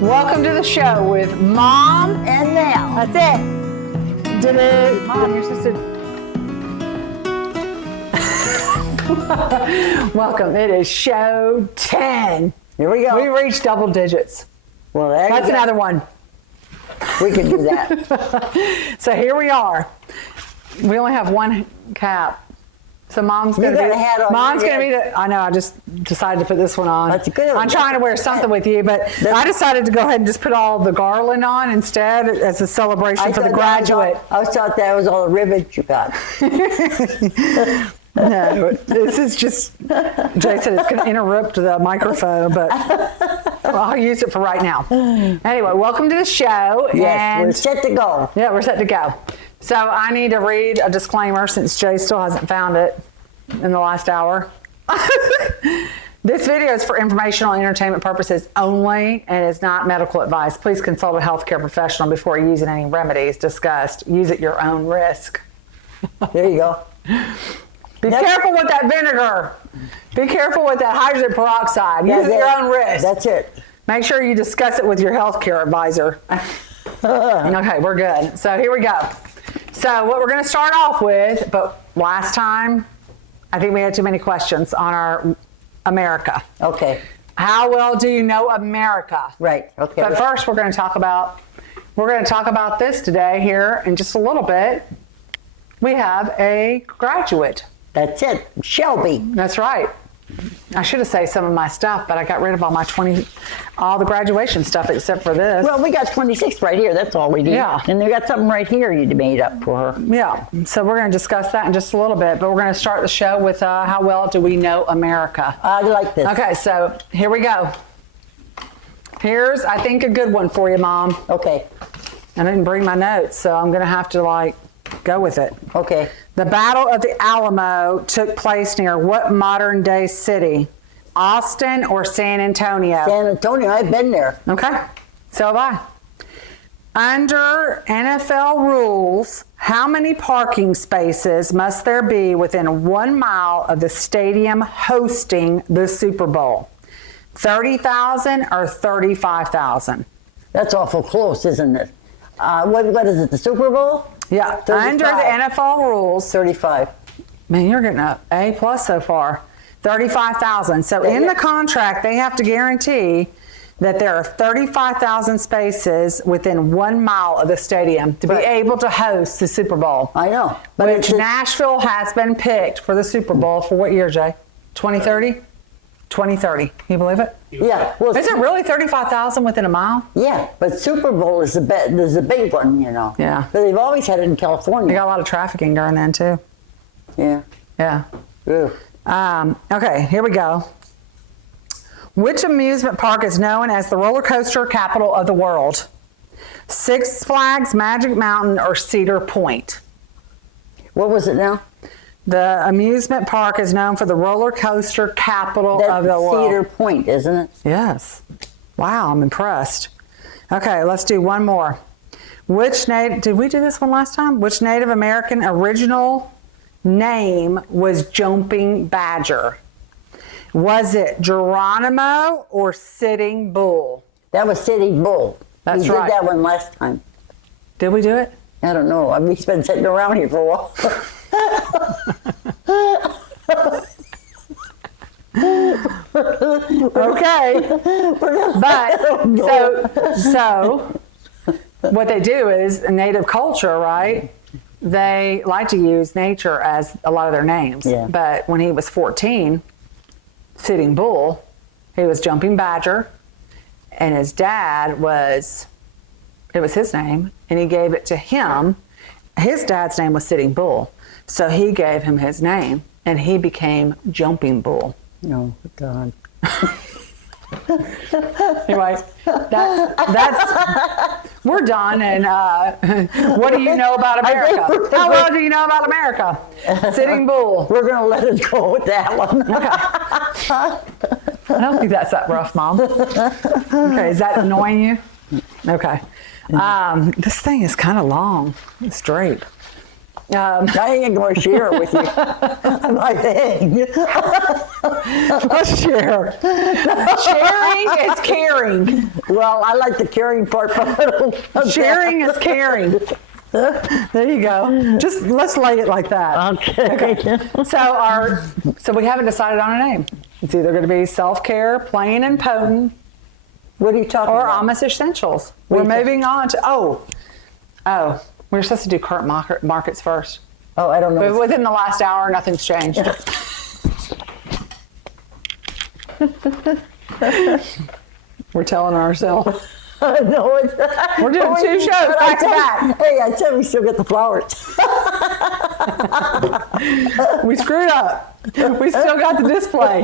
Welcome to the show with Mom and Mel. That's it. Did it. Mom, your sister. Welcome. It is show 10. Here we go. We reached double digits. Well, that's another one. We can do that. So here we are. We only have one cap. So Mom's going to be. Mom's going to be the. I know. I just decided to put this one on. That's good. I'm trying to wear something with you, but I decided to go ahead and just put all the garland on instead as a celebration for the graduate. I thought that was all the rivets you got. No, this is just. Jay said it's going to interrupt the microphone, but I'll use it for right now. Anyway, welcome to the show. Yes, and we're set to go. Yeah, we're set to go. So I need to read a disclaimer since Jay still hasn't found it in the last hour. This video is for informational and entertainment purposes only and is not medical advice. Please consult a healthcare professional before using any remedies discussed. Use at your own risk. There you go. Be careful with that vinegar. Be careful with that hydrogen peroxide. Use at your own risk. That's it. Make sure you discuss it with your healthcare advisor. Okay, we're good. So here we go. So what we're going to start off with, but last time, I think we had too many questions on our America. Okay. How well do you know America? Right. Okay. But first, we're going to talk about this today here in just a little bit. We have a graduate. That's it. Shelby. That's right. I should have saved some of my stuff, but I got rid of all the graduation stuff except for this. Well, we got 26 right here. That's all we do. Yeah. And they got something right here you made up for her. Yeah. So we're going to discuss that in just a little bit, but we're going to start the show with how well do we know America? I like this. Okay, so here we go. Here's, I think, a good one for you, Mom. Okay. I didn't bring my notes, so I'm going to have to, go with it. Okay. The Battle of the Alamo took place near what modern-day city? Austin or San Antonio? San Antonio. I've been there. Okay. So have I. Under NFL rules, how many parking spaces must there be within 1 mile of the stadium hosting the Super Bowl? 30,000 or 35,000? That's awful close, isn't it? What is it, the Super Bowl? Yeah. 35. Under the NFL rules. 35. Man, you're getting an A+ so far. 35,000. So in the contract, they have to guarantee that there are 35,000 spaces within 1 mile of the stadium to be able to host the Super Bowl. I know. But which Nashville has been picked for the Super Bowl for what year, Jay? 2030? 2030. Can you believe it? Yeah. Well, is it really 35,000 within a mile? Yeah, but Super Bowl is the big one, you know. Yeah. But they've always had it in California. They got a lot of trafficking during then, too. Yeah. Yeah. Ew. Okay, here we go. Which amusement park is known as the roller coaster capital of the world? Six Flags, Magic Mountain, or Cedar Point? What was it now? The amusement park is known for the roller coaster capital of the world. Cedar Point, isn't it? Yes. Wow, I'm impressed. Okay, let's do one more. Did we do this one last time? Which Native American original name was Jumping Badger? Was it Geronimo or Sitting Bull? That was Sitting Bull. That's right. right. We did that one last time. Did we do it? I don't know. We've been sitting around here for a while. Okay. But so what they do is native culture, right? They like to use nature as a lot of their names. Yeah. But when he was 14, Sitting Bull, he was Jumping Badger, and his dad it was his name, and he gave it to him. His dad's name was Sitting Bull, so he gave him his name, and he became Jumping Bull. Oh, God. Anyway, that's we're done. And what do you know about America? How well do you know about America? Sitting Bull. We're going to let it go with that one. Okay. I don't think that's that rough, Mom. Okay, is that annoying you? Okay. This thing is kind of long. It's drape. I ain't going to share it with you. I might hang. Let's share. Sharing is caring. Well, I like the caring part. Sharing is caring. There you go. Just let's lay it like that. Okay. So we haven't decided on a name. It's either going to be self-care, plain and potent, What are you talking or about? Amish essentials. What We're are you moving on to we're supposed to do current markets first. Oh, I don't know. But within the last hour, nothing's changed. We're telling ourselves. No, it's, We're doing two shows back to back. Hey, I said we still get the flowers. We screwed up. We still got the display.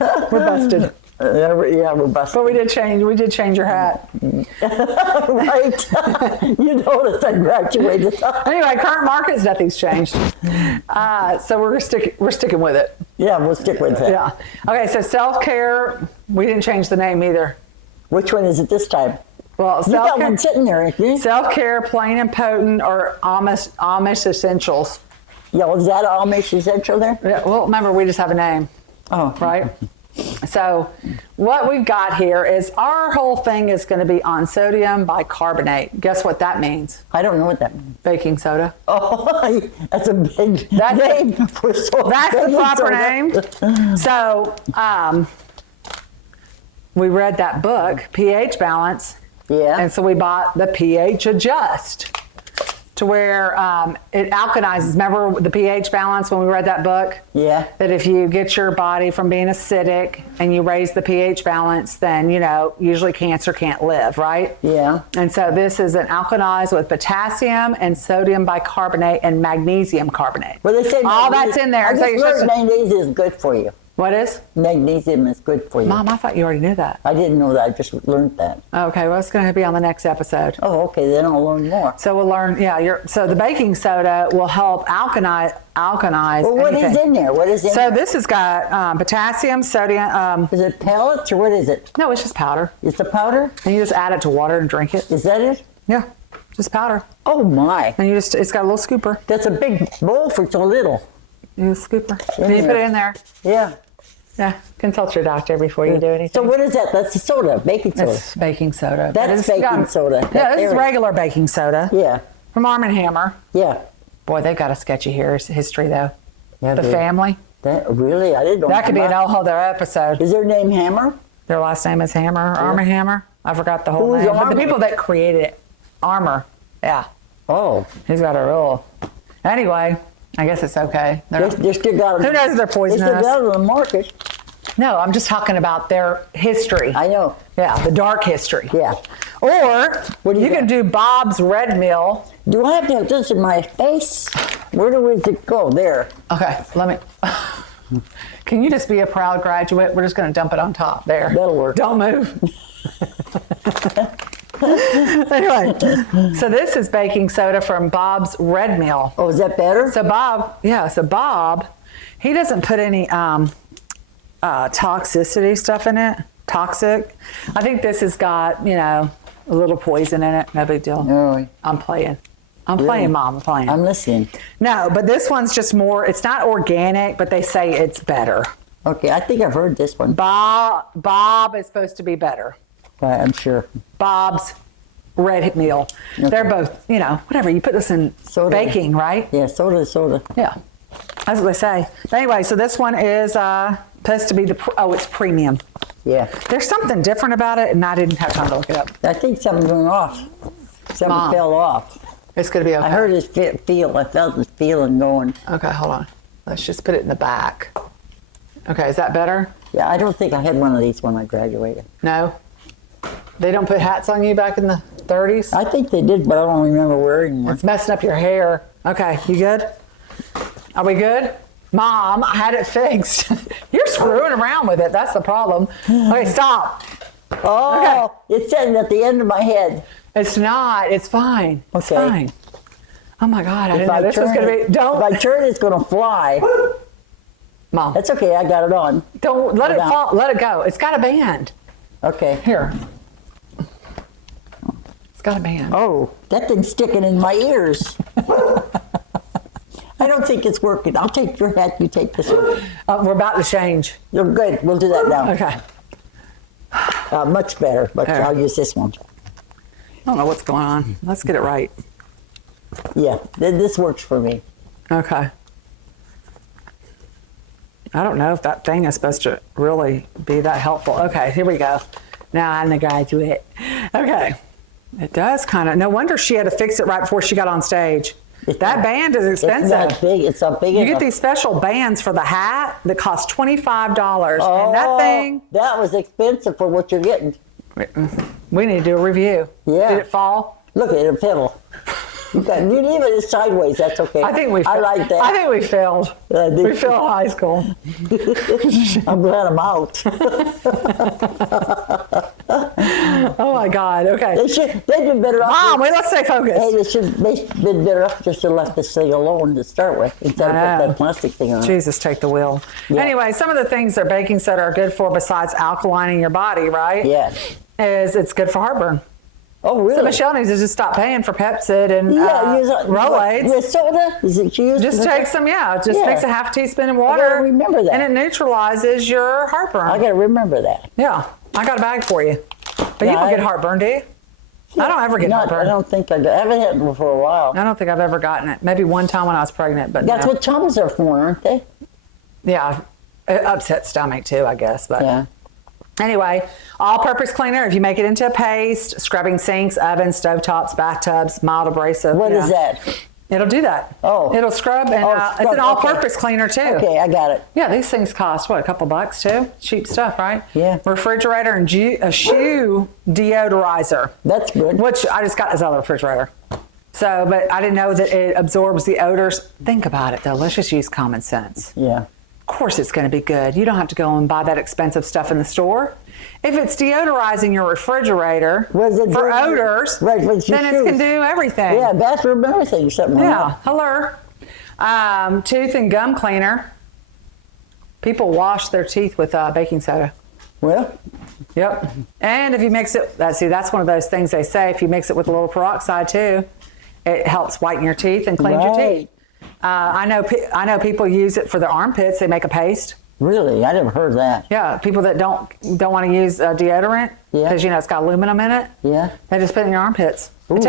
We're busted. Yeah, we're busted. But we did change your hat. Right? You noticed I graduated. Anyway, current markets, nothing's changed. So we're sticking with it. Yeah, we'll stick with that. Yeah. Okay, so self-care, we didn't change the name either. Which one is it this time? Well, You got one sitting there, ain't you? self-care, plain and potent, or Amish essentials. Yeah, was that Amish essential there? Yeah, well, remember, we just have a name, Oh, right? So what we've got here is our whole thing is going to be on sodium bicarbonate. Guess what that means? I don't know what that means. Baking soda. Oh, that's a big name for soda. That's the proper name. So we read that book, pH Balance. Yeah. And so we bought the pH Adjust to where it alkalizes. Remember the pH balance when we read that book? Yeah. That if you get your body from being acidic and you raise the pH balance, then, usually cancer can't live, right? Yeah. And so this is an alkalized with potassium and sodium bicarbonate and magnesium carbonate. Well, they say all that's in there. I So just you're learned supposed to- magnesium is good for you. What is? Magnesium is good for you. Mom, I thought you already knew that. I didn't know that. I just learned that. Okay, well, it's going to be on the next episode. Oh, okay. Then I'll learn more. So we'll learn, so the baking soda will help alkalize Well, what anything. is in there? What is in So there? this has got potassium, sodium. Is it pellets or what is it? No, it's just powder. It's the powder? And you just add it to water and drink it. Is that it? Yeah, just powder. Oh, my. And it's got a little scooper. That's a big bowl for so little. You use a scooper. And you put it in there. Yeah. Yeah, consult your doctor before you do anything. So what is that? That's the soda, baking soda. It's baking soda. That's But it's baking soda. Yeah, That this is area. regular baking soda. Yeah. From Arm & Hammer. Yeah. Boy, they've got a sketchy history, though. Yeah, The they- family. That, really? I didn't know. That could be an whole other episode. Is their name Hammer? Their last name is Hammer, Arm & Hammer. I forgot the whole Who's name. But the Armour? people that created it, Armor. Yeah, Oh. he's got a real. Anyway, I guess it's okay. They still got them. Who knows if they're They poisonous? still got them on the market. No, I'm just talking about their history. I know. Yeah, the dark history. Yeah. Or What do you you can got? do Bob's Red Mill. Do I have to have this in my face? Where does it go? There. Okay, let me. Can you just be a proud graduate? We're just going to dump it on top there. That'll work. Don't move. Anyway, so this is baking soda from Bob's Red Mill. Oh, is that better? So Bob, he doesn't put any toxicity stuff in it. Toxic. I think this has got, a little poison in it. No big deal. No. I'm playing, Really? Mom. I'm playing. I'm listening. No, but this one's just more, it's not organic, but they say it's better. Okay, I think I've heard this one. Bob is supposed to be better. I'm sure. Bob's Red Meal. Okay. They're both, whatever. You put this in Soda. baking, right? Yeah, soda. Yeah. That's what they say. But anyway, so this one is supposed to be it's premium. Yeah. There's something different about it, and I didn't have time to look it up. I think something went off. Something Mom. fell off. It's going to be okay. I heard his feel. I felt his feeling going. Okay, hold on. Let's just put it in the back. Okay, is that better? Yeah, I don't think I had one of these when I graduated. No? They don't put hats on you back in the 30s? I think they did, but I don't remember wearing one. It's messing up your hair. Okay, you good? Are we good? Mom, I had it fixed. You're screwing around with it. That's the problem. Okay, stop. Oh, it's sitting at the end of my head. It's not. It's fine. It's Okay. fine. Oh my God, I If didn't know this was turn going to it- be. Don't. If I turn it, it's going to fly. Mom, That's okay. I got it on. don't let it Hold on. fall. Let it go. It's got a band. Okay. Here. got a band. Oh, that thing's sticking in my ears. I don't think it's working. I'll take your hat, you take this one. We're about to change. You're good. We'll do that now. Okay. Much better, but There. I'll use this one. I don't know what's going on. Let's get it right. Yeah, this works for me. Okay. I don't know if that thing is supposed to really be that helpful. Okay, here we go. Now I'm the graduate. Okay. It does kind of. No wonder she had to fix it right before she got on stage. That band is expensive. It's not big. It's not big You enough. get these special bands for the hat that cost $25. And that thing, That was expensive for what you're getting. we need to do a review. Yeah. Did it fall? Look at it, fiddle. You leave it sideways. That's okay. I think we. I like that. I think we failed. We failed high school. I'm glad I'm out. Oh my God. Okay. They'd been better off. Mom, let's stay focused. Hey, they've been better off just to left this thing alone to start with instead of putting that plastic thing on. Jesus, take the wheel. Yeah. Anyway, some of the things that baking soda are good for besides alkalining your body, right? Yeah. Is it's good for heartburn. Oh, really? So Michelle needs to just stop paying for Pepcid and use Rolaids. With soda? Is it used? Just take some, just Yeah. mix a half teaspoon of I water. gotta remember that. And it neutralizes your heartburn. I got to remember that. Yeah, I got a bag for you. But you Yeah, don't get I- heartburn, do you? I don't ever get heartburn. I don't think I haven't had it for a while. I don't think I've ever gotten it. Maybe one time when I was pregnant, but That's no. what Tums are for, aren't they? Yeah, it upsets stomach too, I guess. But Yeah. anyway, all-purpose cleaner. If you make it into a paste, scrubbing sinks, ovens, stovetops, bathtubs, mild abrasive. What is that? It'll do that. Oh. It'll scrub, and it's scrub, an all-purpose cleaner too. Okay, I got it. Yeah, these things cost what, a couple bucks too? Cheap stuff, right? Yeah. Refrigerator and a shoe deodorizer, That's good. which I just got this out of the refrigerator. So, but I didn't know that it absorbs the odors. Think about it though. Let's just use common sense. Yeah. Of course it's going to be good. You don't have to go and buy that expensive stuff in the store. If it's deodorizing your refrigerator Was it for doing- odors, Right, with your then it can shoes. do everything. Yeah, bathroom, everything, something like Yeah, hello. Tooth and gum cleaner. People wash their teeth with baking soda. that. Well, Yep. And if you mix it, that's one of those things they say, if you mix it with a little peroxide too, it helps whiten your teeth and cleanse your Right. teeth. I know people use it for their armpits. They make a paste. really, I never heard that. Yeah, people that don't want to use deodorant Yeah. because it's got aluminum in it. Yeah. They just put it in your armpits. Ooh. It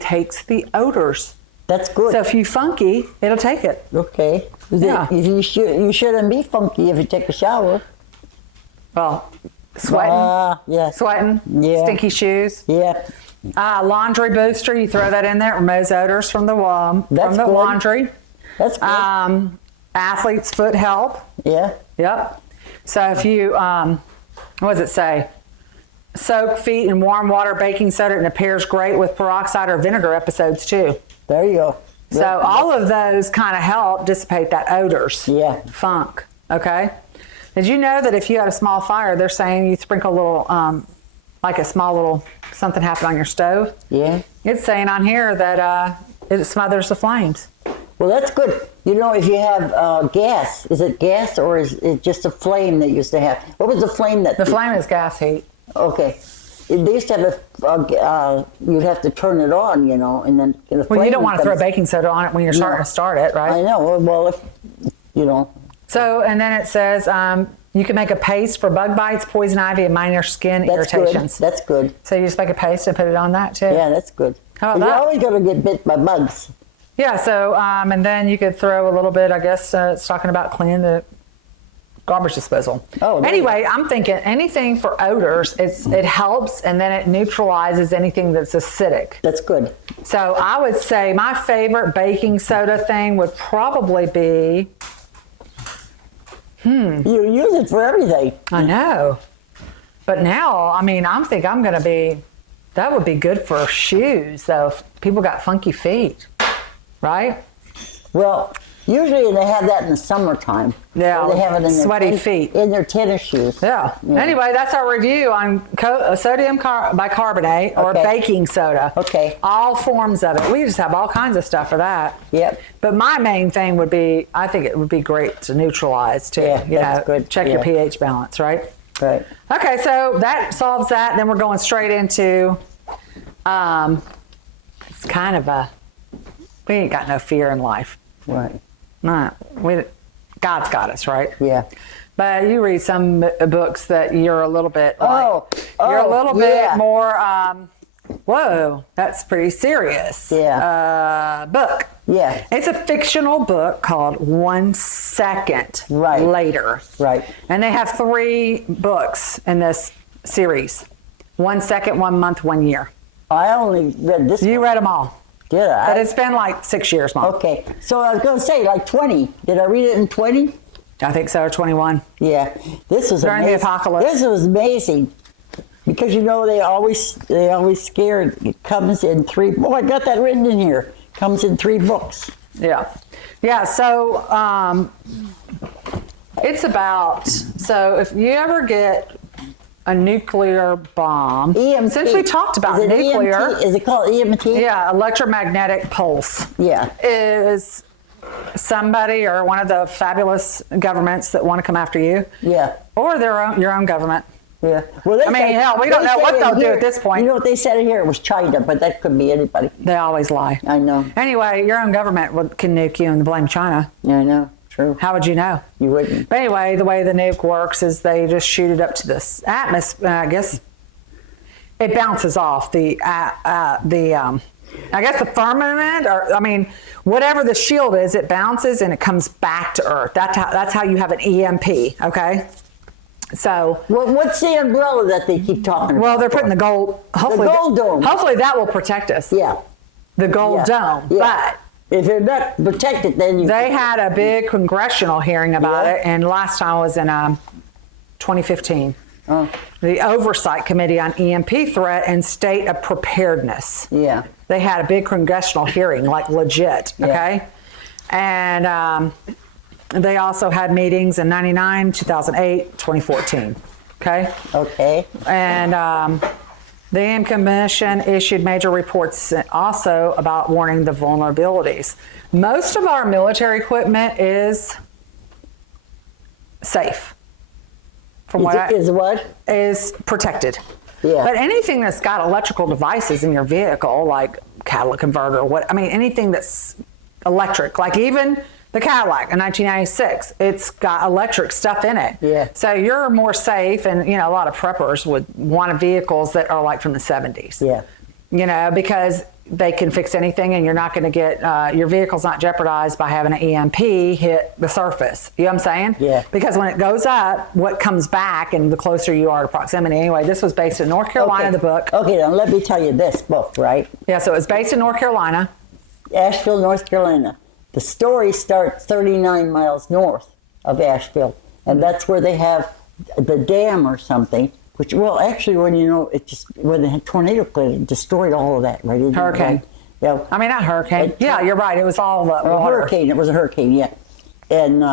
takes the odors. That's good. So if you funky, it'll take it. Okay. Yeah. You shouldn't be funky if you take a shower. Well, sweating, Yeah. sweating, Yeah. stinky shoes. Yeah. Laundry booster, you throw that in there. It removes odors from the That's good. laundry. That's good. Athlete's foot help. Yeah. Yep. So if you, what does it say? Soak feet in warm water, baking soda, and it pairs great with peroxide or vinegar episodes too. There you go. So all of those kind of help dissipate that odors. Yeah. Funk. Okay. Did you know that if you had a small fire, they're saying you sprinkle a little, like a small little something happened on your stove? Yeah. It's saying on here that it smothers the flames. Well, that's good. You know, if you have gas, is it gas or is it just a flame that used to have? What was the flame that? The flame is gas heat. Okay. They used to have you'd have to turn it on, and then the flame. Well, you don't want to throw comes- baking soda on it when you're starting to start it, right? I know. Well, if So, and then it says you can make a paste for bug bites, poison ivy, and minor skin that's irritations. good. That's good. So you just make a paste and put it on that too. Yeah, that's good. How about You're that? always going to get bit by bugs. Yeah. So, and then you could throw a little bit. I guess it's talking about cleaning the garbage disposal. Oh, there you anyway, I'm thinking anything for odors. It helps, and then it neutralizes anything that's acidic. That's good. So I would say my favorite baking soda thing would probably be. You use it for everything. I know. But now, I mean, that would be good for shoes, though, if people got funky feet, right? Well, usually they have that in the summertime. Yeah, Or they have it in their sweaty feet. in their tennis shoes. Yeah. Anyway, that's our review on sodium bicarbonate or Okay. baking soda. Okay. All forms of it. We just have all kinds of stuff for that. Yep. But my main thing would be, I think it would be great to neutralize too. Yeah, that's good. Check your Yeah. pH balance, right? Right. Okay, so that solves that. Then we're going straight into It's kind of we ain't got no fear in life. Right. God's got us, right? Yeah. But you read some books that you're a little bit like, you're a little yeah. bit more, whoa, that's pretty serious. Yeah. Book. Yeah. It's a fictional book called 1 Second Later. Right. And they have 3 books in this series. 1 second, 1 month, 1 year. I only read this You one. read them all. Did I? But it's been like 6 years, Mom. Okay. So I was going to say, like 20. Did I read it in 20? I think so, or 21. Yeah. This was During amazing. the apocalypse. This was amazing. Because, you know, they always scared. It comes in 3. Oh, I got that written in here. Comes in 3 books. Yeah. Yeah, so it's about, so if you ever get a nuclear bomb, EMT. since we talked about Is it nuclear. EMT? Is it called EMT? Yeah, electromagnetic pulse. Yeah. Is somebody or one of the fabulous governments that want to come after you. Yeah. Or your own government. Yeah. Well, I mean, hell, we don't know what they'll do at this point. You know what they said in here? It was China, but that could be anybody. They always lie. I know. Anyway, your own government can nuke you and blame China. I know. True. How would you know? You wouldn't. But anyway, the way the nuke works is they just shoot it up to this atmosphere. I guess it bounces off I guess the firmament, or I mean, whatever the shield is, it bounces and it comes back to Earth. That's how you have an EMP. Okay. So. Well, what's the umbrella that they keep talking about? Well, they're putting the gold. Hopefully, the gold dome. Hopefully that will protect us. Yeah. The gold dome, Yeah. but. If you're not protected, then you. They had a big congressional hearing about Yeah. it, and last time was in 2015. Oh. The Oversight Committee on EMP Threat and State of Preparedness. Yeah. They had a big congressional hearing, like legit, okay? And they also had meetings in 99, 2008, 2014, okay? Okay. And the EM Commission issued major reports also about warning the vulnerabilities. Most of our military equipment is safe. From is protected. Yeah. But anything that's got electrical devices in your vehicle, like catalytic converter, anything that's electric, like even the Cadillac in 1996, it's got electric stuff in it. Yeah. So you're more safe, and you know a lot of preppers would want vehicles that are like from the 70s. Yeah. You know, because they can fix anything, and you're not going to get your vehicle's not jeopardized by having an EMP hit the surface. You know what I'm saying? Yeah. Because when it goes up, what comes back, and the closer you are to proximity. Anyway, this was based in North Carolina. Okay. The book. Okay, now let me tell you this book, right? Yeah. So it was based in North Carolina. Asheville, North Carolina. The story starts 39 miles north of Asheville, and that's where they have the dam or something. Which, well, actually, when the tornado it destroyed all of that, right? Hurricane. Yeah. I mean, not hurricane. Yeah, you're right. It was all the water. Hurricane. It was a hurricane, yeah. And,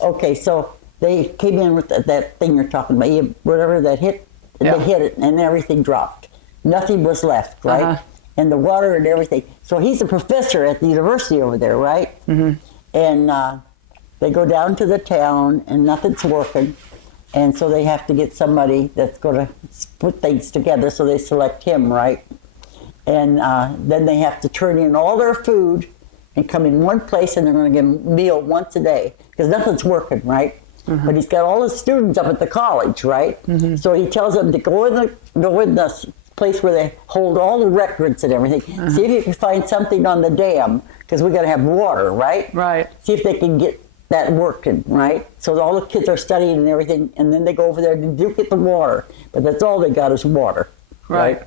okay, so they came in with that thing you're talking about, whatever that hit, Yeah. they hit it, and everything dropped. Nothing was left, right? Uh-huh. And the water and everything. So he's a professor at the university over there, right? Mm-hmm. And they go down to the town, and nothing's working. And so they have to get somebody that's going to put things together, so they select him, right? And then they have to turn in all their food and come in one place, and they're going to give them a meal once a day, because nothing's working, right? Mm-hmm. But he's got all his students up at the college, right? Mm-hmm. So he tells them to go in the place where they hold all the records and everything. Uh-huh. See if you can find something on the dam, because we got to have water, right? Right. See if they can get that working, right? So all the kids are studying and everything, and then they go over there and do get the water, but that's all they got is water, right?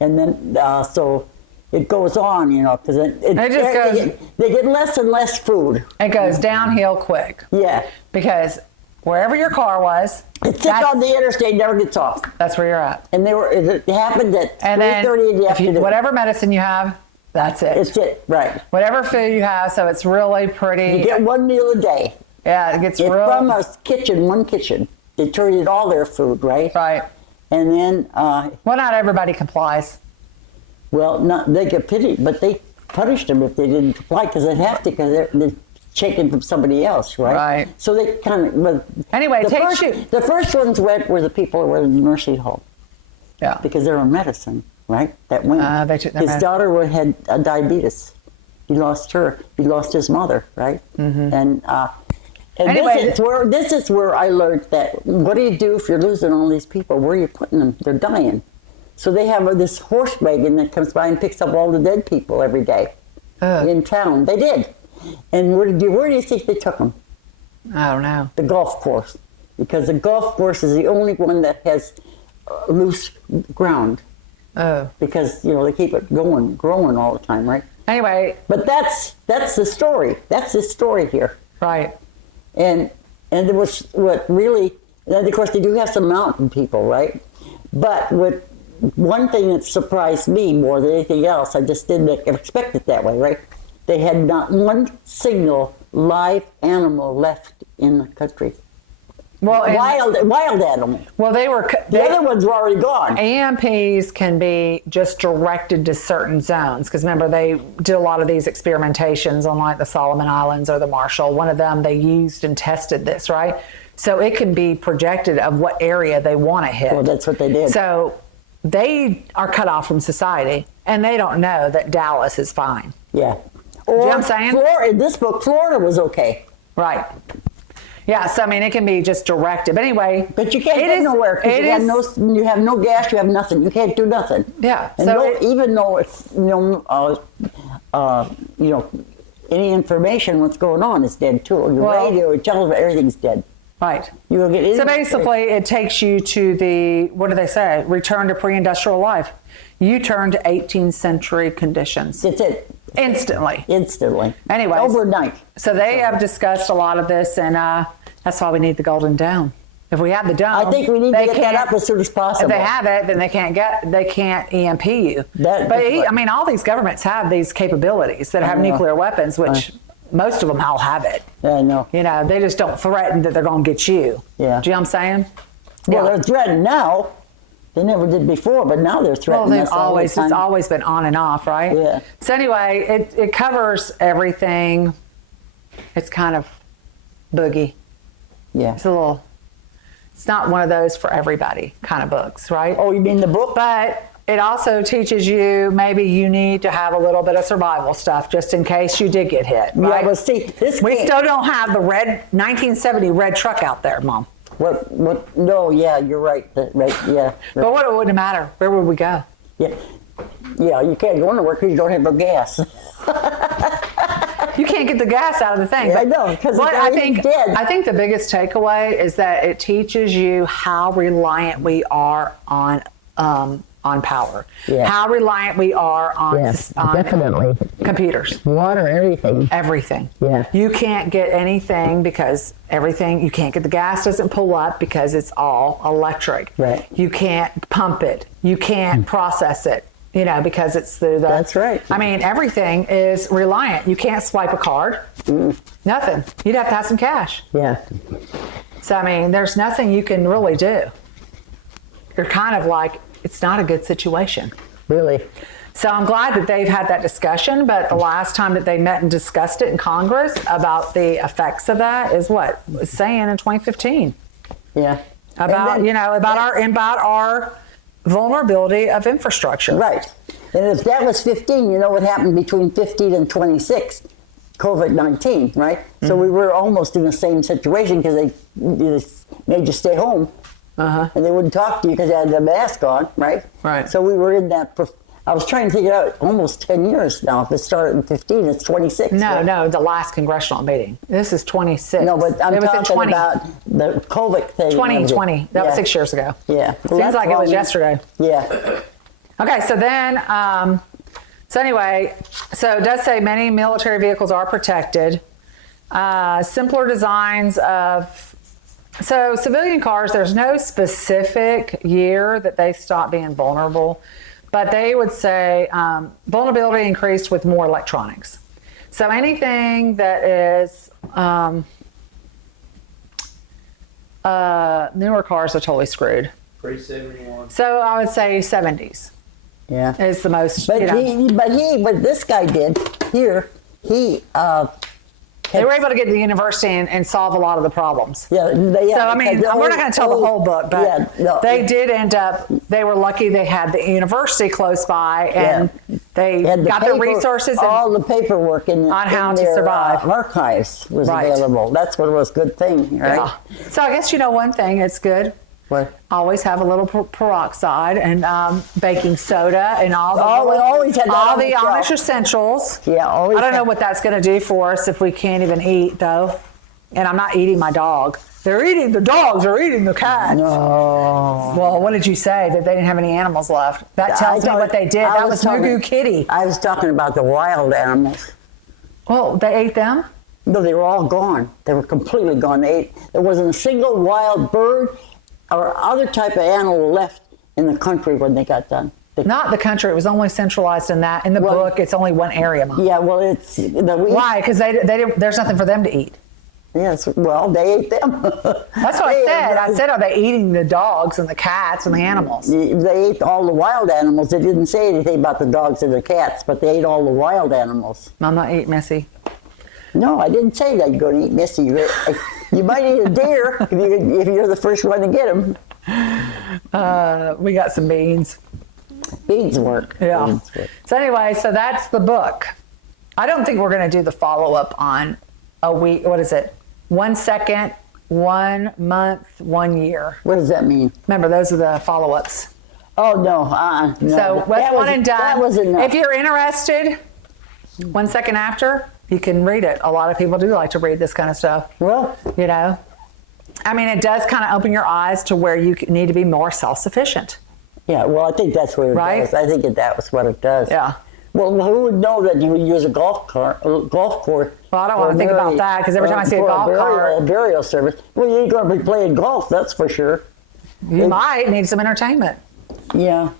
And then so it goes on, because they get less and less food. It goes downhill quick. Yeah, because wherever your car was, it sits on the interstate, never gets off. That's where you're at. And it happened at 3:30 in the afternoon. Whatever medicine you have, that's it. It's it, right? Whatever food you have, so it's really pretty. You get one meal a day. Yeah, it gets it's real. From a kitchen, one kitchen. They turn in all their food, right? Right. And then. Well, not everybody complies. Well, they get pitied, but they punished them if they didn't comply, because they'd have to, because they're taken from somebody else, right? Right. So they kind of. Anyway, the first ones were the people who were in the nursing home. Yeah. Because they're on medicine, right? That went. They took their his medicine. daughter had diabetes. He lost her. He lost his mother, right? Mm-hmm. And Anyway, this is where I learned that what do you do if you're losing all these people? Where are you putting them? They're dying. So they have this horse wagon that comes by and picks up all the dead people every day in town. They did. And where do you think they took them? I don't know. The golf course. Because the golf course is the only one that has loose ground. Oh. Because, they keep it growing all the time, right? Anyway. But that's the story. That's the story here. Right. And there was what really, and of course they do have some mountain people, right? But one thing that surprised me more than anything else, I just didn't expect it that way, right? They had not one single live animal left in the country. Well, wild animal. Well, the other ones were already gone. EMPs can be just directed to certain zones because remember they did a lot of these experimentations on like the Solomon Islands or the Marshall. One of them they used and tested this, right? So it can be projected of what area they want to hit. Well, that's what they did. So they are cut off from society and they don't know that Dallas is fine. Yeah. Or, you know what I'm saying? In this book, Florida was okay. Right. Yeah, so I mean, it can be just directed. But anyway, but you can't get nowhere because you have no gas, you have nothing. You can't do nothing. Yeah. And so even though it's any information what's going on is dead too. Your radio, your television, everything's dead. Right. You will get so basically, it takes you to the what do they say? Return to pre-industrial life. You turn to 18th century conditions. That's it. Instantly. Anyway. Overnight. So they have discussed a lot of this, and that's why we need the Golden Dome. If we have the dome, I think we need to get that up as soon as possible. If they have it, then they can't EMP you. I mean, all these governments have these capabilities that have nuclear weapons, which most of them all have it. Yeah, I know. They just don't threaten that they're going to get you. Yeah. Do you know what I'm saying? Well, they're threatened now. They never did before, but now they're threatening us all the time. It's always been on and off, right? Yeah. So anyway, it covers everything. It's kind of boogie. Yeah. It's not one of those for everybody kind of books, right? Oh, you mean the book? But it also teaches you maybe you need to have a little bit of survival stuff just in case you did get hit, right? Yeah, but see, we still don't have the 1970 red truck out there, Mom. What? No, yeah, you're right. Right, yeah. But what would it matter? Where would we go? Yeah, you can't go anywhere because you don't have no gas. You can't get the gas out of the thing. Yeah, I know, because I think the biggest takeaway is that it teaches you how reliant we are on power. Yeah. How reliant we are on definitely computers. Water, everything. Everything. Yeah. You can't get anything because you can't get the gas doesn't pull up because it's all electric. Right. You can't pump it. You can't process it. Because it's through the... That's right. I mean, everything is reliant. You can't swipe a card. Nothing. You'd have to have some cash. Yeah. So, I mean, there's nothing you can really do. You're kind of like, it's not a good situation. Really? So I'm glad that they've had that discussion, but the last time that they met and discussed it in Congress about the effects of that is what? It was saying in 2015. Yeah. About our vulnerability of infrastructure. Right. And if that was 15, you know what happened between 15 and 26? COVID-19, right? Mm-hmm. So we were almost in the same situation because they made you stay home. And they wouldn't talk to you because you had the mask on, right? Right. So we were in that. I was trying to figure out almost 10 years now. If it started in 15, it's 26. No, the last congressional meeting. This is 26. No, but I'm talking about the COVID thing. 2020. That was 6 years ago. Yeah. Well, seems like it was yesterday. Yeah. Okay, so then, so it does say many military vehicles are protected. Simpler designs of... So civilian cars, there's no specific year that they stop being vulnerable, but they would say vulnerability increased with more electronics. So anything that is newer cars are totally screwed. Pre-71. So I would say 70s. Yeah. Is the most. But what this guy did here, he They were able to get to the university and solve a lot of the problems. Yeah, So, I mean, we're not going to tell the whole book, but they did end up, they were lucky they had the university close by, and they got the resources. All the paperwork on how to survive. Archives was available. That's what was a good thing, right? Yeah. So I guess, one thing, it's good. What? Always have a little peroxide and baking soda and all the we always had that all on the the shelf. Amish essentials. Yeah, always. I don't know what that's going to do for us if we can't even eat, though. And I'm not eating my dog. The dogs are eating the cats. No. Well, what did you say? That they didn't have any animals left? That tells me what they did. That was Mugu Kitty. I was talking about the wild animals. Well, they ate them? No, they were all gone. They were completely gone. There wasn't a single wild bird or other type of animal left in the country when they got done. Not the country. It was only centralized in that. In the book, it's only one area, Mom. Yeah, well, it's... Why? Because there's nothing for them to eat. Yes, well, they ate them. That's what I said. I said, are they eating the dogs and the cats and the animals? They ate all the wild animals. They didn't say anything about the dogs and the cats, but they ate all the wild animals. I'm not eat Missy. No, I didn't say that you're going to eat Missy. You might eat a deer if you're the first one to get them. We got some beans. Beans work. Yeah. Beans work. So anyway, so that's the book. I don't think we're going to do the follow-up on a week. What is it? 1 second, 1 month, 1 year. What does that mean? Remember, those are the follow-ups. Oh, no. No. So what's one and done? That was enough. If you're interested, 1 second after, you can read it. A lot of people do like to read this kind of stuff. Well, I mean, it does kind of open your eyes to where you need to be more self-sufficient. yeah, well, I think that's what it does. I think that was what it does. Yeah. Well, who would know that you would use a golf course? Well, I don't want to think about that because every time I see a golf cart, burial service. Well, you ain't going to be playing golf, that's for sure. You might need some entertainment. Yeah,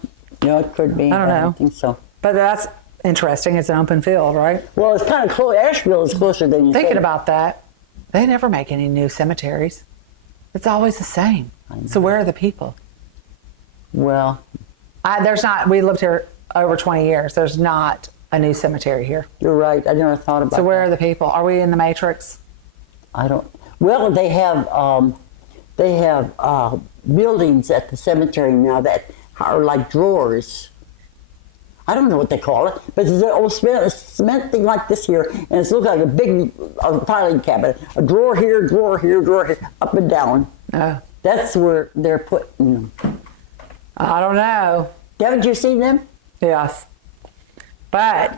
it could be. I don't know. I don't think so. But that's interesting. It's an open field, right? Well, it's kind of close. Asheville is closer than you Thinking think. about that, they never make any new cemeteries. It's always the same. So where are the people? Well, There's not. We lived here over 20 years. There's not a new cemetery here. you're right. I never thought about that. So where are the people? Are we in the Matrix? I don't. Well, they have buildings at the cemetery now that are like drawers. I don't know what they call it, but there's an old cement thing like this here, and it looks like a big filing cabinet. A drawer here, drawer here, drawer here, up and down. Oh. That's where they're putting them. I don't know. Haven't you seen them? Yes. But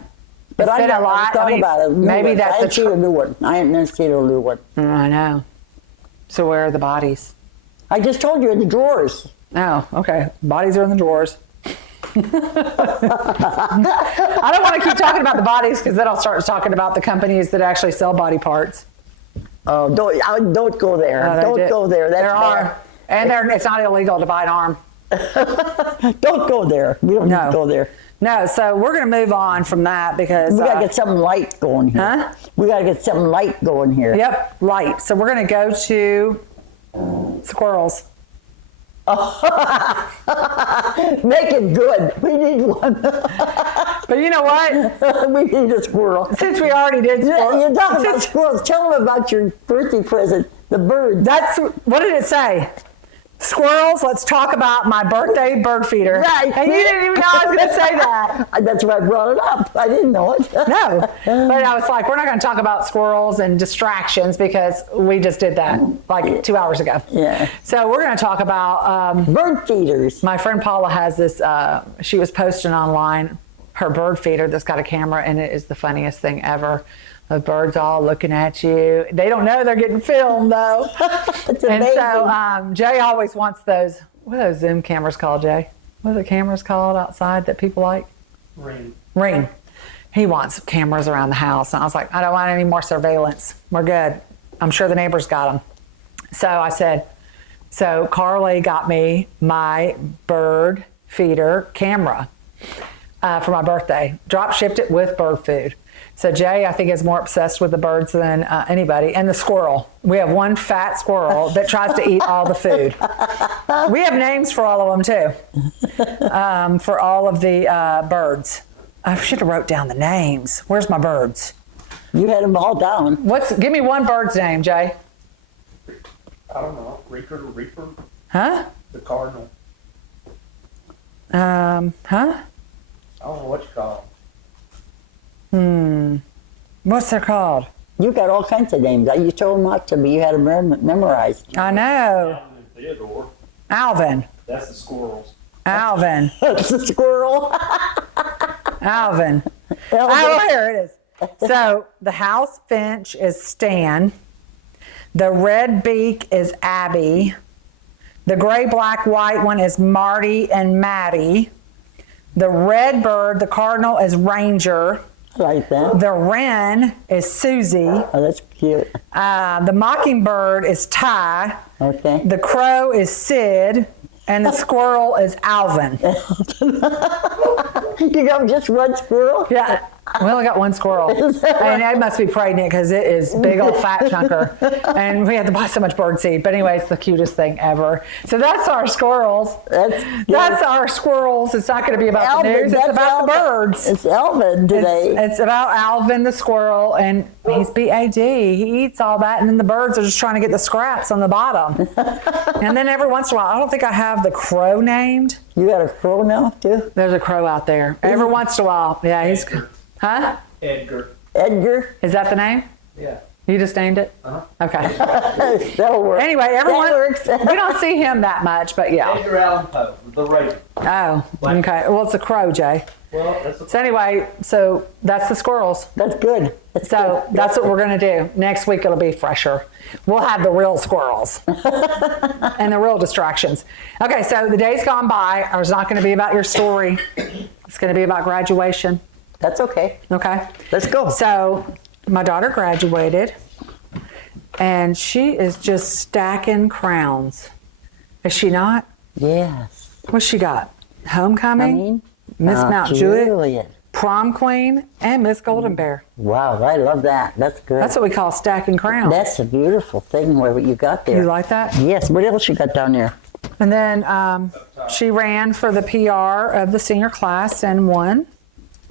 But it's I been a never lot. thought I mean, about it. maybe that's I a haven't seen a new one. I haven't seen a new one. I know. So where are the bodies? I just told you in the drawers. Oh, okay. Bodies are in the drawers. I don't want to keep talking about the bodies because then I'll start talking about the companies that actually sell body parts. Oh, don't go there. Don't go there. That's there are. bad. And it's not illegal to buy an arm. Don't go there. We don't need to go there. No, so we're going to move on from that because... We got to get something light going here. Huh? We got to get something light going here. Yep, light. So we're going to go to squirrels. Make it good. We need one. But you know what? We need a squirrel. Since we already did squirrels... You're talking about squirrels. Tell them about your birthday present, the bird. That's... What did it say? Squirrels, let's talk about my birthday bird feeder. Right. And you didn't even know I was going to say that. That's why I brought it up. I didn't know it. No. But I was like, we're not going to talk about squirrels and distractions because we just did that like 2 hours ago. Yeah. So we're going to talk about... bird feeders. my friend Paula has this, she was posting online her bird feeder that's got a camera and it is the funniest thing ever. The birds all looking at you. They don't know they're getting filmed though. It's And amazing. so Jay always wants those, what are those Zoom cameras called, Jay? What are the cameras called outside that people like? Ring. He wants cameras around the house. And I was like, I don't want any more surveillance. We're good. I'm sure the neighbors got them. So I said, so Carly got me my bird feeder camera for my birthday. Drop shipped it with bird food. So Jay, I think, is more obsessed with the birds than anybody. And the squirrel. We have one fat squirrel that tries to eat all the food. We have names for all of them, too, for all of the birds. I should have wrote down the names. Where's my birds? You had them all down. Give me one bird's name, Jay. I don't know. Reaper. Huh? The cardinal. Huh? I don't know what you call them. What's they called? You got all kinds of names. You told them not to, but you had them memorized. I know. Alvin and Theodore. Alvin. That's the squirrels. Alvin. It's a squirrel. Alvin. Oh, here it is. So the house finch is Stan. The red beak is Abby. The gray, black, white one is Marty and Maddie. The red bird, the cardinal, is Ranger. I like that. The wren is Susie. Oh, that's cute. The mockingbird is Ty. Okay. The crow is Sid. And the squirrel is Alvin. You got just one squirrel? Yeah, we only got one squirrel. And it must be pregnant because it is big old fat chunker. And we had to buy so much bird seed. But anyway, it's the cutest thing ever. So that's our squirrels. That's our squirrels. It's not going to be about Alvin, the news. It's about the birds. It's Alvin today. It's about Alvin the squirrel, and he's BAD. He eats all that, and then the birds are just trying to get the scraps on the bottom. And then every once in a while, I don't think I have the crow named. You got a crow now, too? There's a crow out there. Every once in a while. Yeah, he's... Huh? Edgar. Edgar? Is that the name? Yeah. You just named it? Uh-huh. Okay. That'll work. Anyway, everyone... That works. We don't see him that much, but yeah. Edgar Allan Poe, the Raven. Oh, okay. Well, it's a crow, Jay. Well, that's So anyway, so that's the squirrels. That's good. So that's what we're going to do. Next week it'll be fresher. We'll have the real squirrels and the real distractions. Okay, so the days gone by are not going to be about your story. It's going to be about graduation. That's okay. Okay? Let's go. So my daughter graduated, and she is just stacking crowns. Is she not? Yes. What's she got? Homecoming, Miss Mount Juliet. Jewett, Prom Queen, and Miss Golden Bear. Wow, I love that. That's good. That's what we call stacking crowns. That's a beautiful thing what you got there. You like that? Yes. What else you got down there? And then she ran for the PR of the senior class and won.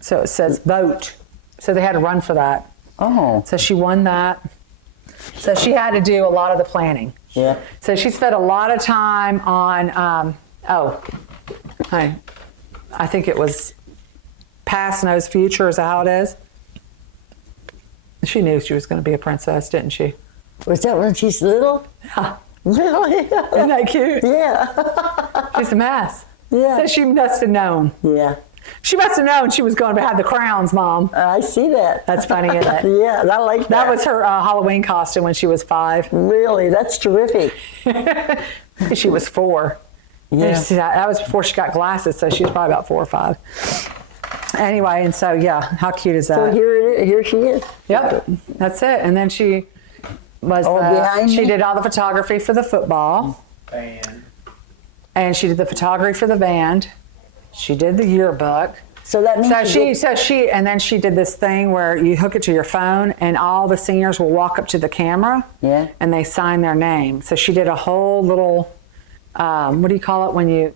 So it says vote. So they had to run for that. Oh. So she won that. So she had to do a lot of the planning. Yeah. So she spent a lot of time on, I think it was Past Knows Future, is that how it is? She knew she was going to be a princess, didn't she? Was that when she's little? Yeah. Really? Isn't that cute? Yeah. She's a mess. Yeah. So she must have known. Yeah. She must have known she was going to have the crowns, Mom. I see that. That's funny, isn't it? Yeah, I like that. That was her Halloween costume when she was 5. Really, that's terrific. She was 4. Yeah. That was before she got glasses, so she was probably about 4 or 5. Anyway, and so, yeah, how cute is that? So here she is. Yep, that's it. And then she was behind she me? did all the photography for the football, band. and she did the photography for the band. She did the yearbook. So that means And then she did this thing where you hook it to your phone, and all the seniors will walk up to the camera, Yeah. and they sign their name. So she did a whole little, what do you call it when you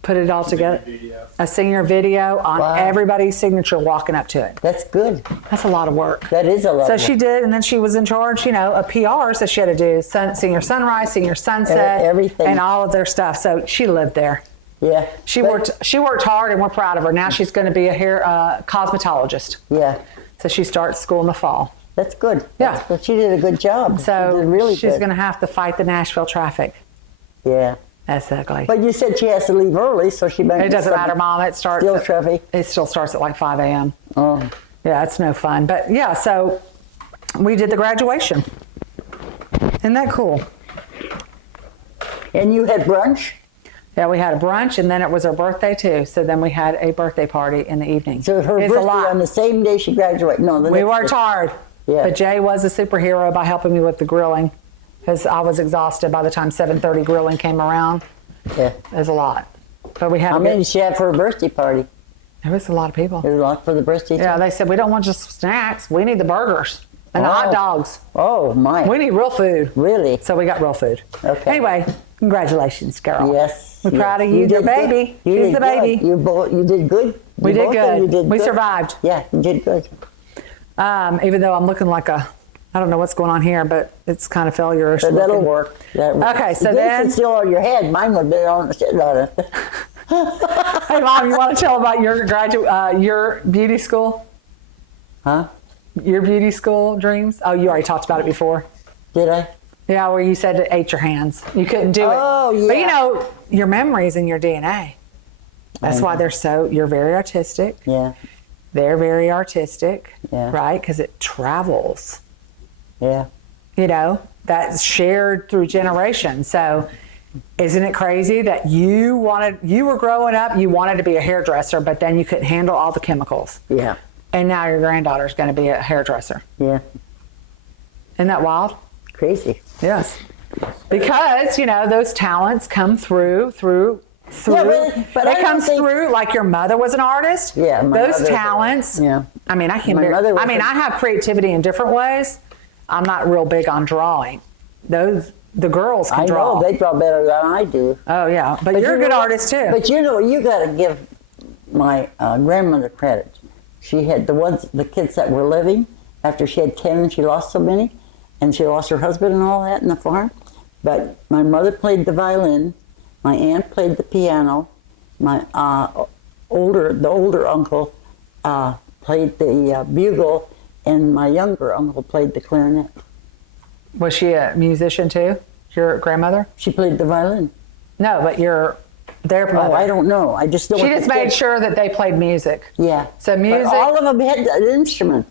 put it all together? Video. A senior video on Wow. everybody's signature walking up to it. That's good. That's a lot of work. That is a lot. So of she work. did, and then she was in charge, of PR, so she had to do senior sunrise, senior sunset, Everything. and all of their stuff. So she lived there. Yeah. She But- worked hard, and we're proud of her. Now she's going to be a hair cosmetologist. Yeah. So she starts school in the fall. That's good. Yeah. But she did a good job. So she did really she's good. going to have to fight the Nashville traffic. Yeah. That's ugly. But you said she has to leave early, so she might. It doesn't matter, Mom. It starts. Still traffic. It still starts at like 5 a.m. Oh. Yeah, it's no fun. But yeah, so we did the graduation. Isn't that cool? And you had brunch? Yeah, we had a brunch, and then it was her birthday too. So then we had a birthday party in the evening. So her It's a birthday lot. on the same day she graduated. No, the We next worked day. hard. Yeah. But Jay was a superhero by helping me with the grilling, because I was exhausted by the time 7:30 grilling came around. Yeah. It was a lot. But we had How a many good, did she have for her birthday party? it was a lot of people. There was a lot for the birthday. Yeah, too? they said, we don't want just snacks. We need the burgers and the Oh. hot dogs. Oh my. We need real food. Really? So we got real food. Okay. Anyway, congratulations, girl. Yes. We're yes. proud of you. Your did good. baby. You She's did the baby. good. You did good. We You did both of you good. did We good. survived. Yeah, you did good. Even though I'm looking like I don't know what's going on here, but it's kind of failure-ish But that'll looking. work. Okay, so this then- is still on your head. Mine would be on the shit on it. Hey, Mom, you want to tell about your your beauty school? Huh? Your beauty school dreams? Oh, you already talked about it before. Did I? Yeah, where you said it ate your hands. You couldn't do it. Oh, yeah. But you know, your memory's in your DNA. That's why you're very artistic. Yeah. They're very artistic, Yeah. right? Because it travels. Yeah. You know, that's shared through generations. So isn't it crazy that you were growing up, you wanted to be a hairdresser, but then you couldn't handle all the chemicals. Yeah. And now your granddaughter's going to be a hairdresser. Yeah. Isn't that wild? Crazy. Yes. Because, you know, those talents come through. Yeah, but I it don't comes think- through like your mother was an artist. Yeah, my those mother- talents. Yeah. I mean, I can. My mother was I have creativity in different ways. I'm not real big on drawing. The girls can I draw. know they draw better than I do. Oh yeah, but you're a you good know- artist too. But you know, you got to give my grandmother credit. She had the kids that were living after she had 10 and she lost so many, and she lost her husband and all that in the farm. But my mother played the violin, my aunt played the piano, my older uncle played the bugle, and my younger uncle played the clarinet. Was she a musician too? Your grandmother? She played the violin. No, but their mother. Oh, I don't know. I just know. She what just the made kids- sure that they played music. Yeah. So But music. all of them had an instrument.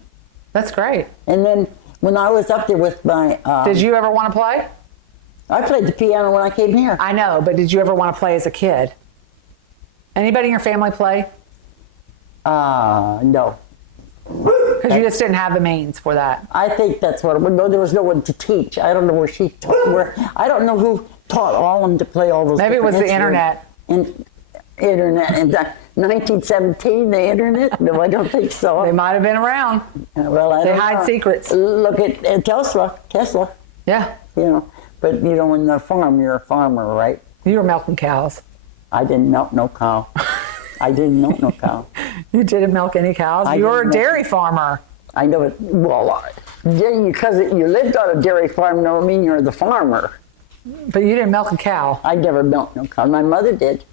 That's great. And then when I was up there with my, Did you ever want to play? I played the piano when I came here. I know, but did you ever want to play as a kid? Anybody in your family play? No. Because you just didn't have the means for that. I think that's what it was. No, there was no one to teach. I don't know where she taught. I don't know who taught all of them to play all those. Maybe it was different the instruments. Internet in 1917. The internet? No, I don't think so. They might have been around. Well, I They don't hide know. secrets. Look at Tesla. Yeah. You know, but you know, in the farm, you're a farmer, right? You were milking cows. I didn't milk no cow. I didn't milk no cow. You didn't milk any cows. I You were a didn't milk- dairy farmer. I know it. Well, because you lived on a dairy farm, don't mean you're the farmer. But you didn't milk a cow. I never milked no cow. My mother did.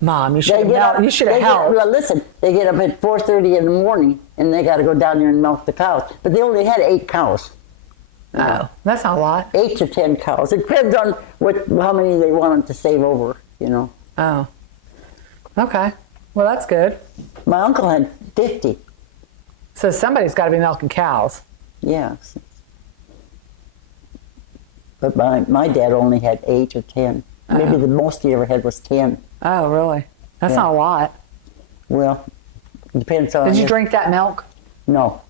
Mom, you should have get up- milked. You should have they get- helped. Well, listen, they get up at 4:30 in the morning and they got to go down there and milk the cows. But they only had 8 cows. Oh, that's not a lot. 8 to 10 cows. It depends on how many they wanted to save over, you know. Oh. Okay. Well, that's good. My uncle had 50. So somebody's got to be milking cows. Yes. But my dad only had 8 or 10. Maybe the most he ever had was 10. Oh, really? That's Yeah. not a lot. Well, depends on. Did you if- drink that milk? No.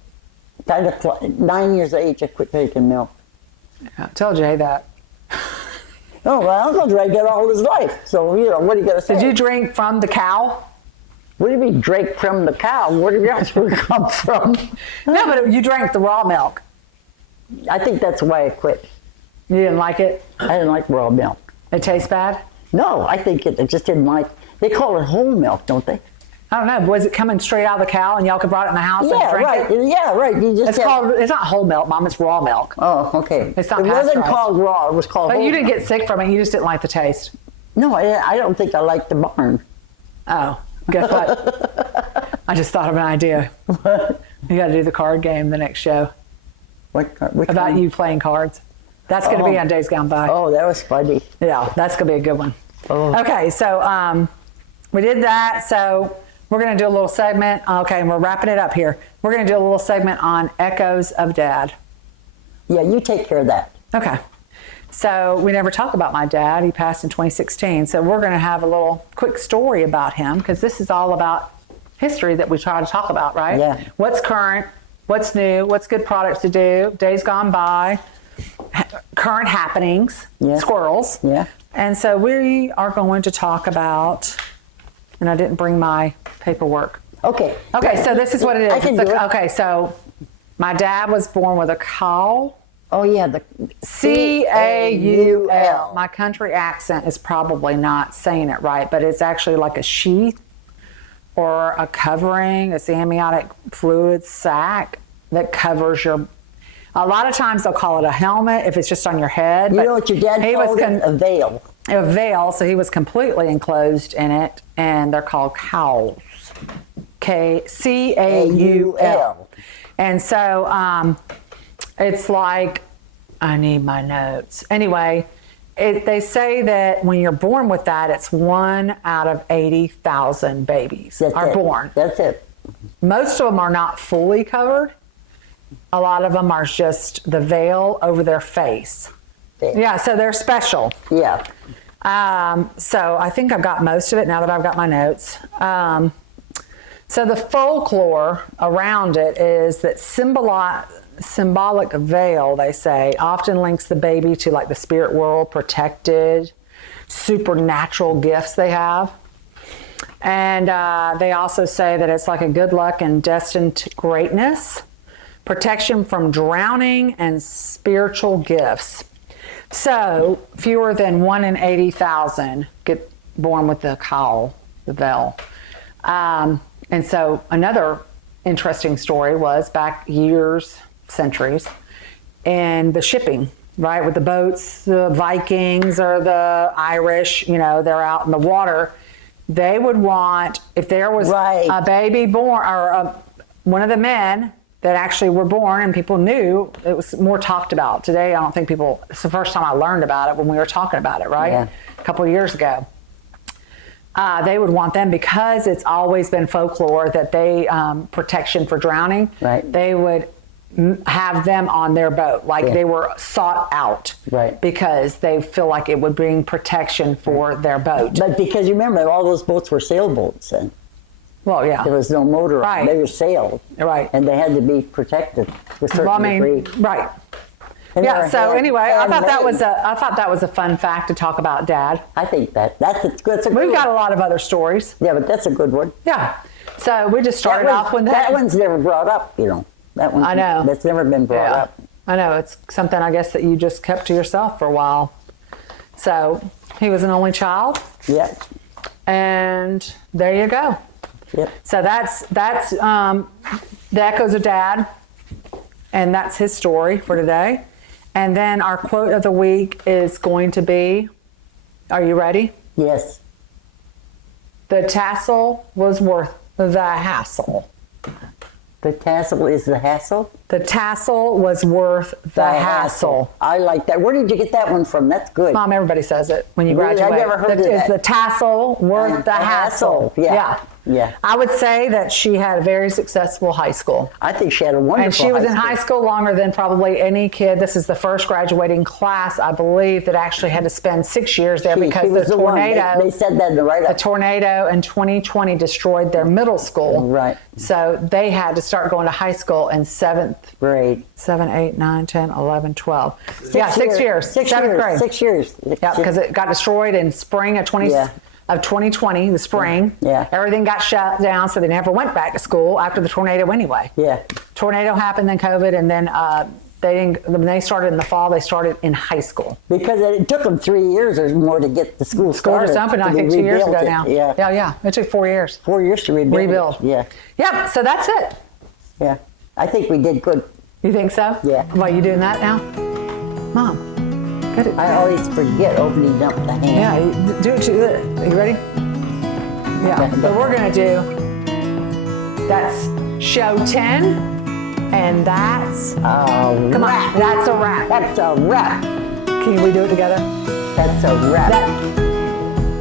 9 years of age, I quit taking milk. Yeah, tell Jay that. Oh, my uncle drank it all his life. So, you know, what are you going to say? Did you drink from the cow? What do you mean, drink from the cow? Where did else would it come from? No, but you drank the raw milk. I think that's why I quit. You didn't like it? I didn't like raw milk. It tastes bad? No, I think I just didn't like. They call it whole milk, don't they? I don't know. Was it coming straight out of the cow and y'all could brought it in the house Yeah, and drink right. it? Yeah, right. You just It's not whole milk, Mom. It's raw milk. Oh, okay. It's not It wasn't pasteurized. called raw. It was called. But whole you didn't milk. get sick from it. You just didn't like the taste. No, I don't think I liked the barn. Oh, guess what? I just thought of an idea. You got to do the card game the next show Which about one? you playing cards. That's going to be on Days Gone By. Oh, that was funny. Yeah, that's going to be a good one. Oh. Okay, so we did that. So we're going to do a little segment. Okay, and we're wrapping it up here. We're going to do a little segment on Echoes of Dad. Yeah, you take care of that. Okay. So we never talk about my dad. He passed in 2016. So we're going to have a little quick story about him because this is all about history that we try to talk about, right? Yeah. What's current, what's new, what's good products to do, days gone by, current happenings, Yeah. squirrels. Yeah. And so we are going to talk about, and I didn't bring my paperwork. Okay. Okay, so this is what it is. I can It's do it. Okay, so my dad was born with a caul. Oh yeah, the C-A-U-L. My country accent is probably not saying it right, but it's actually like a sheath or a covering, it's the amniotic fluid sac. that covers your. A lot of times they'll call it a helmet if it's just on your head. You but know what your dad called it? A veil. A veil, so he was completely enclosed in it, and they're called cowls. Caul. And so it's like, I need my notes. Anyway, they say that when you're born with that, it's 1 out of 80,000 babies are born. That's it. Most of them are not fully covered. A lot of them are just the veil over their face. Yeah, so they're special. Yeah. So I think I've got most of it now that I've got my notes. So the folklore around it is that symbolic veil, they say, often links the baby to like the spirit world, protected, supernatural gifts they have. And they also say that it's like a good luck and destined to greatness, protection from drowning, and spiritual gifts. So fewer than 1 in 80,000 get born with the cowl, the veil. And so another interesting story was back years, centuries, and the shipping, right? With the boats, the Vikings or the Irish, they're out in the water. They would want, if there was a baby born, or one of the men that actually were born and people knew, it was more talked about. Today, I don't think people, it's the first time I learned about it when we were talking about it, right? Yeah. A couple of years ago. They would want them, because it's always been folklore that they, protection for drowning, right. They would have them on their boat. Like they were sought out, right. Because they feel like it would bring protection for their boat. But because you remember, all those boats were sailboats then. Well, yeah. There was no motor on them. They were sailed. Right. And they had to be protected to a certain degree. Right. And yeah. So anyway, I thought that was a fun fact to talk about Dad. I think that's a good We've got a lot of other stories. Yeah, but that's a good one. Yeah. So we just started off with that. That one's never brought up, That one. I know. That's never been brought up. I know. It's something, I guess, that you just kept to yourself for a while. So he was an only child. Yep. And there you go. Yep. So that's the Echoes of Dad, and that's his story for today. And then our quote of the week is going to be, are you ready? Yes. The tassel was worth the hassle. The tassel is the hassle? The tassel was worth the hassle. I like that. Where did you get that one from? That's good. Mom, everybody says it when you Really? graduate. I never heard of that. Is the tassel worth the hassle? Yeah. I would say that she had a very successful high school. I think she had a wonderful And she was in high school longer than probably any kid. This is the first graduating class, I believe, that actually had to spend 6 years there because the tornado. They said that in the write-up. A tornado in 2020 destroyed their middle school. Right. So they had to start going to high school in 7th grade. 7, 8, 9, 10, 11, 12. 6 years. 7th grade. 6 years. Yeah, because it got destroyed in spring of 2020, the spring. Yeah. Everything got shut down, so they never went back to school after the tornado anyway. Yeah. Tornado happened, then COVID, and then when they started in the fall, they started in high school. Because it took them 3 years or more to get the school started. Just opened, I think, 2 years ago now. Yeah. It took 4 years. 4 years to rebuild. Yeah. Yep, so that's it. Yeah. I think we did good. You think so? Yeah. Well, you doing that now? Mom, good. I always forget opening up the hand. Yeah, do it too. Are you ready? Yeah. So we're going to do, that's show 10, and that's, come on, that's a wrap. That's a wrap. Can we do it together? That's a wrap.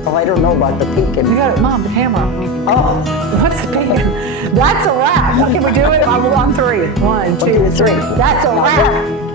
I don't know about the peeking. You got it, Mom, the camera. Oh, what's the peeking? That's a wrap. Can we do it on 3? 1, 2, 3. That's a wrap.